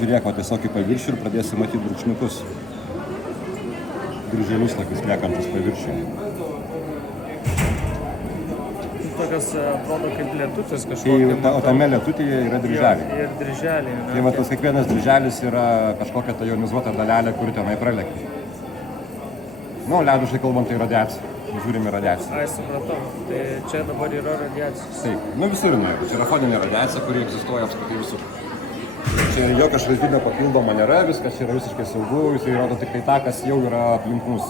žiūrėk, o tiesiog į paviršių ir pradėsi matyti brūkšniukus. Dryželius tokius liekantis paviršių. Tokios atrodo kaip lietutis kažkokia. O tame lietutyje yra dryželiai. Ir dryželiai. Tai va tas kiekvienas dryželis yra kažkokia ta jonizuota dalelė, kuri tenai pralekia. Nu, leduškai kalbant, tai radiacija. Žiūrime radiaciją. Ai, supratau. Tai čia dabar yra radiacijos. Taip, nu visur jinai. Čia yra foninė radiacija, kuri egzistuoja apskritai visur. Čia jokio šaltinio papildomo nėra, viskas čia yra visiškai saugu, jisai rodo tik tai tą, kas jau yra aplink mus.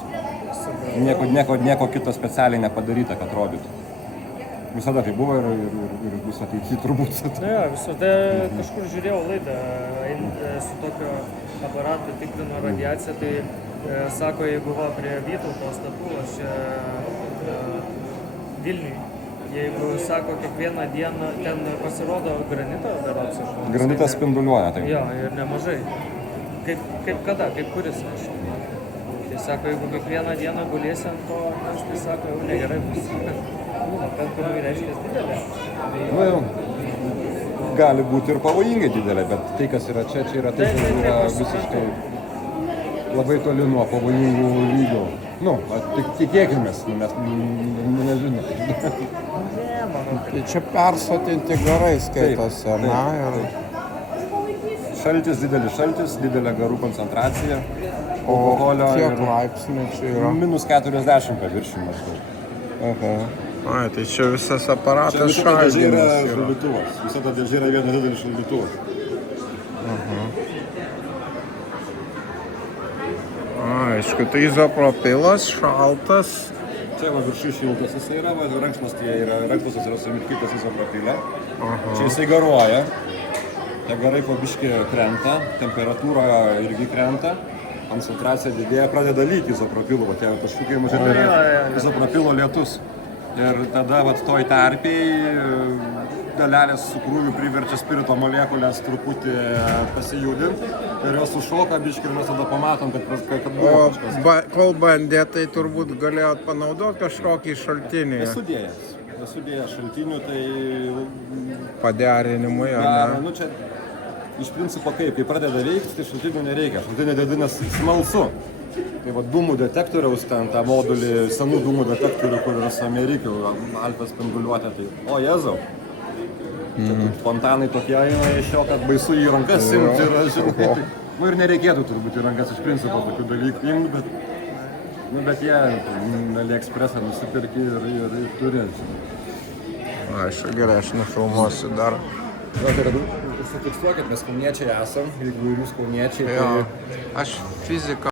Nieko kito specialiai nepadaryta, kad rodytų. Visada tai buvo ir vis ateityje turbūt. Na, visada kažkur žiūrėjau laidą, su tokio aparatu tikrino radiaciją, tai sako, jeigu va prie Vytauto statulos čia Vilniui, jeigu sako, kiekvieną dieną ten pasirodo granitą berods. Granitas spinduliuoja, taip. Jo, ir nemažai. Kaip kada, kaip kuris, aišku. Tai sako, jeigu kiekvieną dieną gulėsi ant to, tai sako, jau negerai bus. Pakankamai reiškia didelė. Na jau, gali būti ir pavojingai didelė, bet tai, kas yra čia yra tai, kas yra visiškai labai toli nuo pavojingų lygių. Nu, tik tikėkimės, mes nežinome. Tai čia persotinti garai skaitosi, na? Šaltis, didelė garų koncentracija. O kiek laipsnių čia yra? Minus 40 paviršių maždaug. Ai, tai čia visas aparatas šaldymas yra. Šaldytuvas. Visa ta dėžė yra vienas didelis šaldytuvas. Aišku, tai izopropilas, šaltas. Čia va viršų šiltas jisai yra, va rankšluostis yra sumitkytas izopropilė. Čia jisai garuoja. Tie garai po biškį krenta, temperatūra irgi krenta. Koncentracija didėja, pradeda lyti izopropilų, va tie taškiukai mažai izopropilo lietus. Ir tada vat toj tarpiai dalelės su krūviu priverčia spirito molekulės truputį pasijudinti ir jos sušoka biškį ir mes tada pamatom, kad buvo kažkas. Kol bandė, tai turbūt galėjot panaudoti kažkokį šaltinį. Esu dėjęs šaltinių, tai paderinimui, ar ne? Nu čia iš principo kai pradeda veikti, tai šaltinių nereikia. Šaltinį dedinas smalsu. Tai va dūmų detektoriaus ten tą modulį, senų dūmų detektorių, kur yra su Amerikiu, alfa spinduliuotė, tai o Jėzau. Čia fontanai tokie eina iš jo, kad baisu į rankas imti ir žinai. Nu ir nereikėtų turbūt į rankas iš principo tokių dalykų imti, bet jie AliExpress'ą nusipirki ir turi. Aišku, gerai, aš nufilmuosiu dar. Sutikstuokit, mes kauniečiai esam, jeigu jūs kauniečiai, tai... Aš fiziką